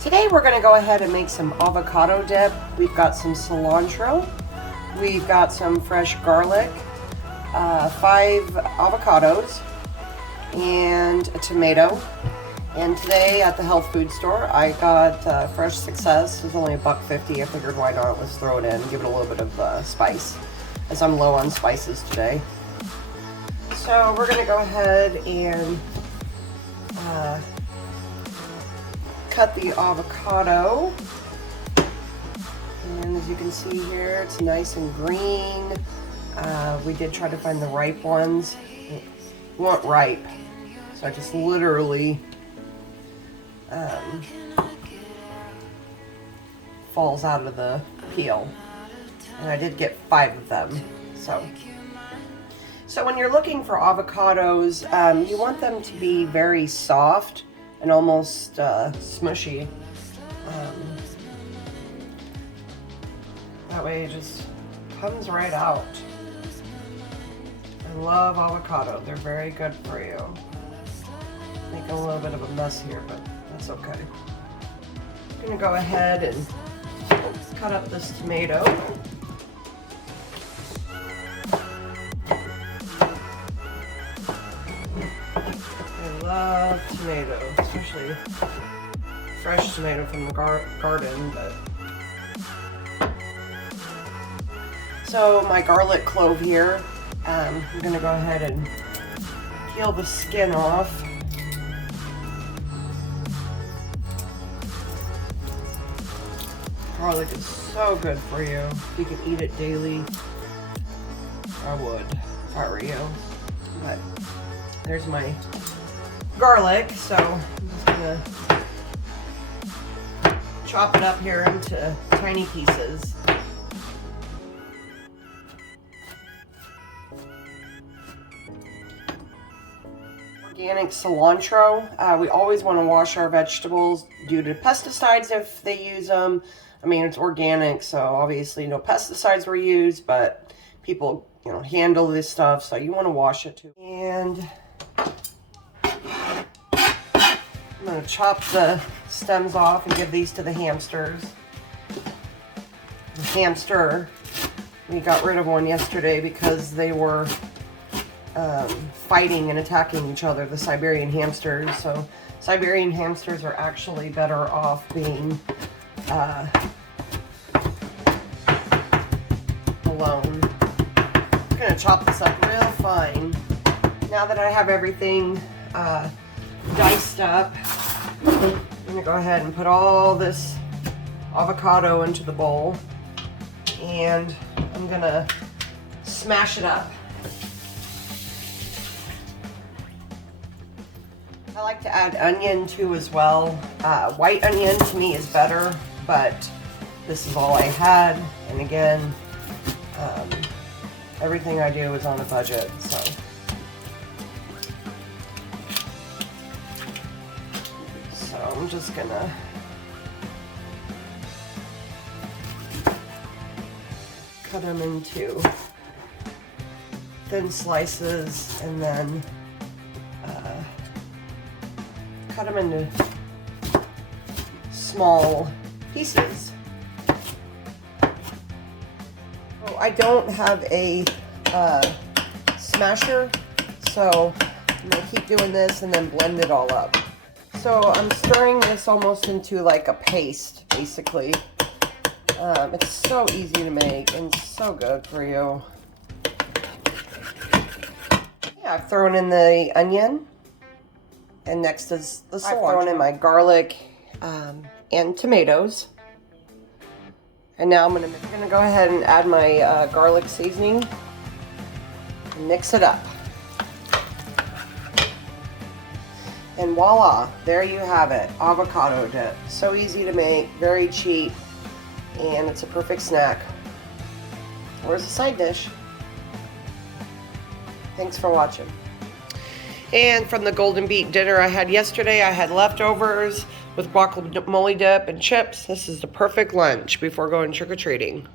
Today we're going to go ahead and make some avocado dip. We've got some cilantro, we've got some fresh garlic, 5 avocados, and a tomato. And today at the health food store I got Fresh Success. It's only $1.50. I figured why not, let's throw it in, give it a little bit of spice, as I'm low on spices today. So we're going to go ahead and cut the avocado, and as you can see here, it's nice and green. We did try to find the ripe ones. You want ripe, so I just literally falls out of the peel, and I did get 5 of them. So when you're looking for avocados, you want them to be very soft and almost smushy. That way it just comes right out. I love avocado. They're very good for you. Making a little bit of a mess here, but that's okay. I'm gonna go ahead and cut up this tomato. Love tomato, especially fresh tomato from the garden. So my garlic clove here, I'm gonna go ahead and peel the skin off. Garlic is so good for you. You can eat it daily. I would if I were you. But there's my garlic, so I'm just gonna chop it up here into tiny pieces. Organic cilantro. We always want to wash our vegetables due to pesticides if they use them. I mean, it's organic, so obviously no pesticides were used, but people, handle this stuff, so you want to wash it too. And I'm going to chop the stems off and give these to the hamsters. The hamster, we got rid of one yesterday because they were fighting and attacking each other, the Siberian hamsters. So Siberian hamsters are actually better off being alone. I'm going to chop this up real fine. Now that I have everything diced up, I'm gonna go ahead and put all this avocado into the bowl, and I'm gonna smash it up. I like to add onion too as well. White onion to me is better, but this is all I had, and again, everything I do is on a budget, so. I'm just gonna cut them into thin slices, and then cut them into small pieces. Oh, I don't have a smasher, so I'm gonna keep doing this and then blend it all up. So I'm stirring this almost into like a paste, basically. It's so easy to make and so good for you. Yeah, I've thrown in the onion, and next is the cilantro. I've thrown in my garlic and tomatoes. And now I'm gonna go ahead and add my garlic seasoning and mix it up. And voila, there you have it, avocado dip. So easy to make, very cheap, and it's a perfect snack. Or as a side dish. Thanks for watching. And from the Golden Beet dinner I had yesterday, I had leftovers with guacamole dip and chips. This is the perfect lunch before going trick-or-treating.